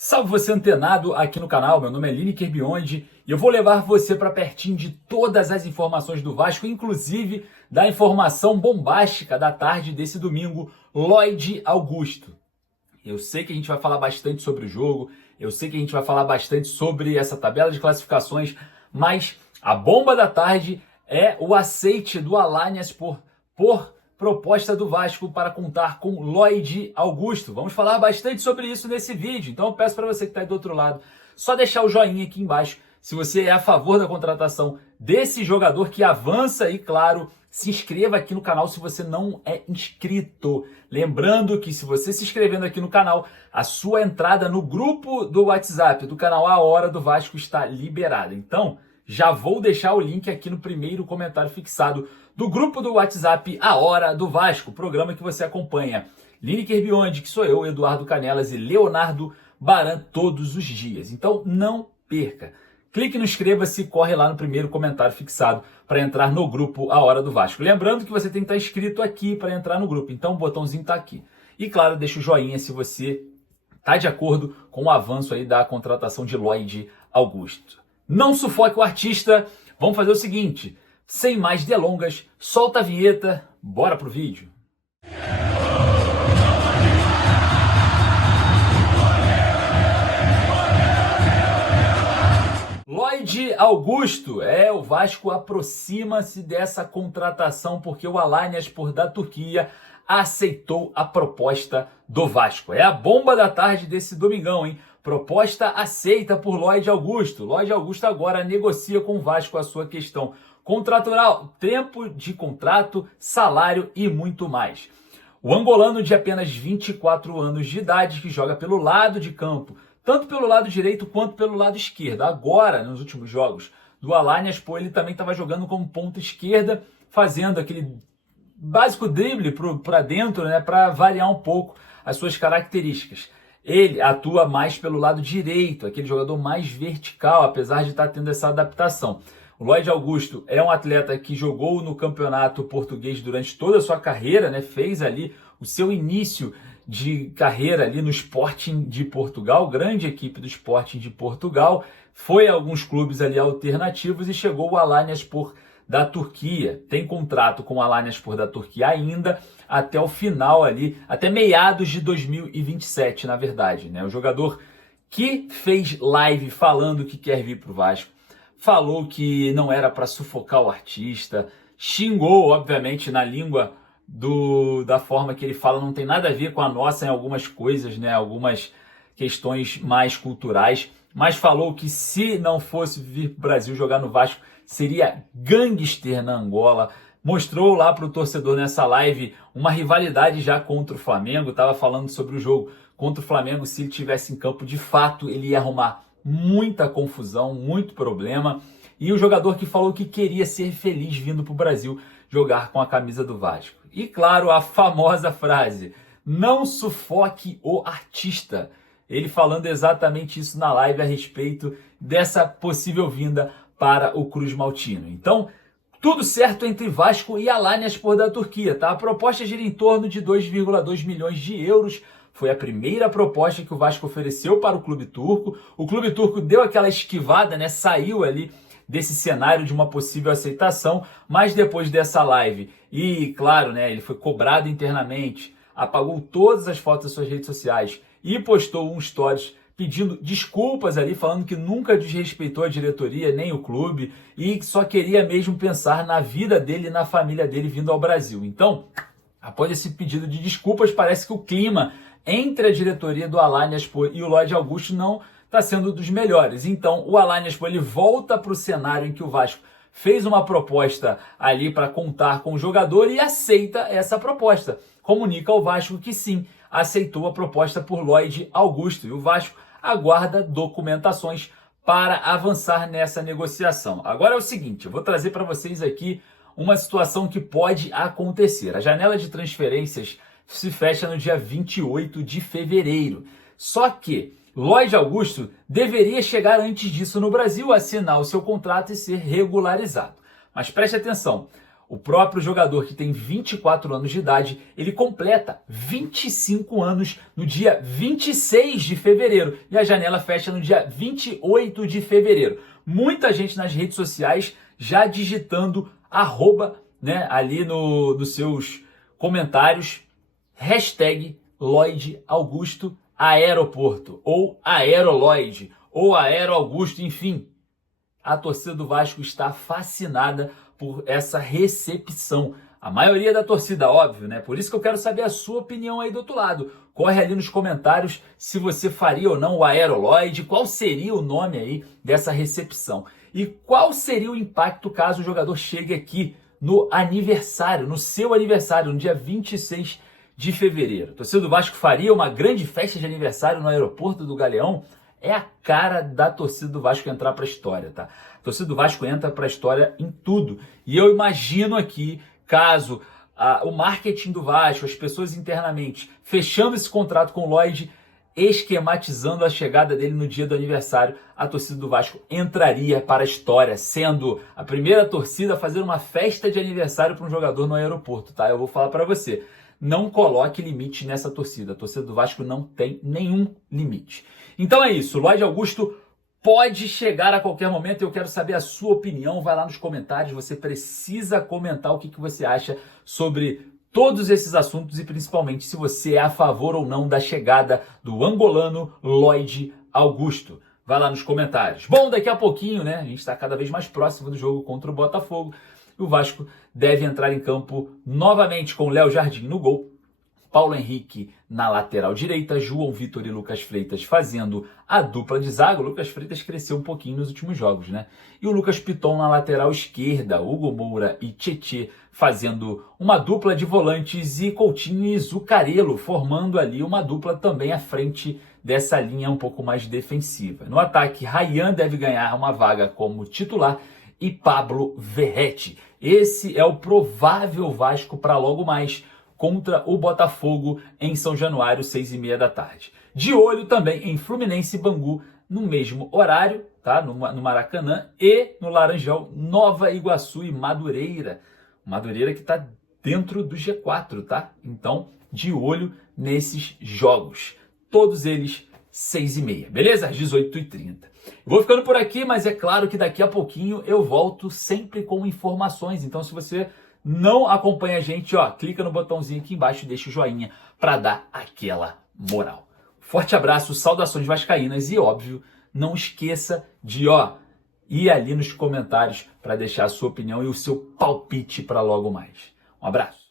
Salve você antenado aqui no canal, meu nome é Lineker Biondi e eu vou levar você para pertinho de todas as informações do Vasco, inclusive da informação bombástica da tarde desse domingo, Lloyd Augusto. Eu sei que a gente vai falar bastante sobre o jogo, eu sei que a gente vai falar bastante sobre essa tabela de classificações, mas a bomba da tarde é o aceite do Alanyaspor por proposta do Vasco para contar com Lloyd Augusto. Vamos falar bastante sobre isso nesse vídeo, então eu peço para você que está aí do outro lado, só deixar o joinha aqui embaixo se você é a favor da contratação desse jogador que avança e, claro, se inscreva aqui no canal se você não é inscrito. Lembrando que se você se inscrevendo aqui no canal, a sua entrada no grupo do WhatsApp do canal A Hora do Vasco está liberada. Então, já vou deixar o link aqui no primeiro comentário fixado do grupo do WhatsApp A Hora do Vasco, programa que você acompanha Lineker Biondi, que sou eu, Eduardo Canelas e Leonardo Baran todos os dias. Então, não perca. Clique no inscreva-se e corre lá no primeiro comentário fixado para entrar no grupo A Hora do Vasco. Lembrando que você tem que estar inscrito aqui para entrar no grupo, então o botãozinho está aqui. E claro, deixa o joinha se você está de acordo com o avanço aí da contratação de Lloyd Augusto. Não sufoque o artista, vamos fazer o seguinte, sem mais delongas, solta a vinheta, bora pro vídeo. Lloyd Augusto, o Vasco aproxima-se dessa contratação porque o Alanyaspor da Turquia aceitou a proposta do Vasco. É a bomba da tarde desse domingão, hein? Proposta aceita por Lloyd Augusto. Lloyd Augusto agora negocia com o Vasco a sua questão contratual, tempo de contrato, salário e muito mais. O angolano de apenas 24 anos de idade, que joga pelo lado de campo, tanto pelo lado direito quanto pelo lado esquerdo. Agora, nos últimos jogos do Alanyaspor, ele também estava jogando como ponta esquerda, fazendo aquele básico drible para dentro, né, para variar um pouco as suas características. Ele atua mais pelo lado direito, aquele jogador mais vertical, apesar de estar tendo essa adaptação. O Lloyd Augusto é um atleta que jogou no campeonato português durante toda a sua carreira, né, fez ali o seu início de carreira ali no Sporting de Portugal, grande equipe do Sporting de Portugal, foi a alguns clubes ali alternativos e chegou ao Alanyaspor da Turquia. Tem contrato com o Alanyaspor da Turquia ainda até o final ali, até meados de 2027, na verdade, né? O jogador que fez live falando que quer vir para o Vasco, falou que não era para sufocar o artista, xingou, obviamente, na língua da forma que ele fala, não tem nada a ver com a nossa em algumas coisas, né? Algumas questões mais culturais, mas falou que se não fosse vir para o Brasil jogar no Vasco, seria gangster na Angola. Mostrou lá para o torcedor nessa live uma rivalidade já contra o Flamengo, estava falando sobre o jogo contra o Flamengo, se ele tivesse em campo, de fato, ele ia arrumar muita confusão, muito problema, e o jogador que falou que queria ser feliz vindo para o Brasil jogar com a camisa do Vasco. E claro, a famosa frase, não sufoque o artista. Ele falando exatamente isso na live a respeito dessa possível vinda para o Cruz Maltino. Então, tudo certo entre Vasco e Alanyaspor da Turquia, tá? A proposta gira em torno de 2,2 milhões de euros. Foi a primeira proposta que o Vasco ofereceu para o clube turco. O clube turco deu aquela esquivada, né? Saiu ali desse cenário de uma possível aceitação, mas depois dessa live, e claro, né, ele foi cobrado internamente, apagou todas as fotos das suas redes sociais e postou um stories pedindo desculpas ali, falando que nunca desrespeitou a diretoria nem o clube e que só queria mesmo pensar na vida dele e na família dele vindo ao Brasil. Então, após esse pedido de desculpas, parece que o clima entre a diretoria do Alanyaspor e o Lloyd Augusto não está sendo dos melhores. Então, o Alanyaspor ele volta para o cenário em que o Vasco fez uma proposta ali para contar com o jogador e aceita essa proposta. Comunica ao Vasco que sim, aceitou a proposta por Lloyd Augusto. E o Vasco aguarda documentações para avançar nessa negociação. Agora é o seguinte, eu vou trazer para vocês aqui uma situação que pode acontecer. A janela de transferências se fecha no dia 28 de fevereiro. Só que Lloyd Augusto deveria chegar antes disso no Brasil, assinar o seu contrato e ser regularizado. Mas preste atenção, O próprio jogador, que tem 24 anos de idade, ele completa 25 anos no dia 26 de fevereiro. E a janela fecha no dia 28 de fevereiro. Muita gente nas redes sociais já digitando arroba, né, ali nos seus comentários, hashtag Lloyd Augusto Aeroporto, ou Aeroloid, ou Aero Augusto, enfim. A torcida do Vasco está fascinada por essa recepção. A maioria da torcida, óbvio, né? Por isso que eu quero saber a sua opinião aí do outro lado. Corre ali nos comentários se você faria ou não o Aeroloid, qual seria o nome aí dessa recepção. E qual seria o impacto caso o jogador chegue aqui no aniversário, no seu aniversário, no dia 26 de fevereiro. A torcida do Vasco faria uma grande festa de aniversário no aeroporto do Galeão? É a cara da torcida do Vasco entrar para a história, tá? A torcida do Vasco entra para a história em tudo. E eu imagino aqui, caso o marketing do Vasco, as pessoas internamente, fechando esse contrato com o Lloyd, esquematizando a chegada dele no dia do aniversário, a torcida do Vasco entraria para a história, sendo a primeira torcida a fazer uma festa de aniversário para um jogador no aeroporto, tá? Eu vou falar para você, não coloque limite nessa torcida. A torcida do Vasco não tem nenhum limite. Então é isso, o Lloyd Augusto pode chegar a qualquer momento. Eu quero saber a sua opinião. Vai lá nos comentários, você precisa comentar o que você acha sobre todos esses assuntos e principalmente se você é a favor ou não da chegada do angolano Lloyd Augusto. Vai lá nos comentários. Bom, daqui a pouquinho, né, a gente está cada vez mais próximo do jogo contra o Botafogo. E o Vasco deve entrar em campo novamente com Léo Jardim no gol, Paulo Henrique na lateral direita, João Vitor e Lucas Freitas fazendo a dupla de zaga. O Lucas Freitas cresceu um pouquinho nos últimos jogos, né? E o Lucas Piton na lateral esquerda, Hugo Moura e Tietê fazendo uma dupla de volantes e Coutinho e Zuccarello formando ali uma dupla também à frente dessa linha um pouco mais defensiva. No ataque, Ryan deve ganhar uma vaga como titular e Pablo Verratti. Esse é o provável Vasco para logo mais contra o Botafogo em São Januário, 6h30 da tarde. De olho também em Fluminense e Bangu no mesmo horário, tá? No Maracanã, e no Laranjal, Nova Iguaçu e Madureira. Madureira que está dentro do G4, tá? Então, de olho nesses jogos. Todos eles 6h30, beleza? Às 18h30. Vou ficando por aqui, mas é claro que daqui a pouquinho eu volto sempre com informações. Então, se você não acompanha a gente, ó, clica no botãozinho aqui embaixo e deixa o joinha para dar aquela moral. Forte abraço, saudações vascaínas e, óbvio, não esqueça de, ir ali nos comentários para deixar a sua opinião e o seu palpite para logo mais. Um abraço.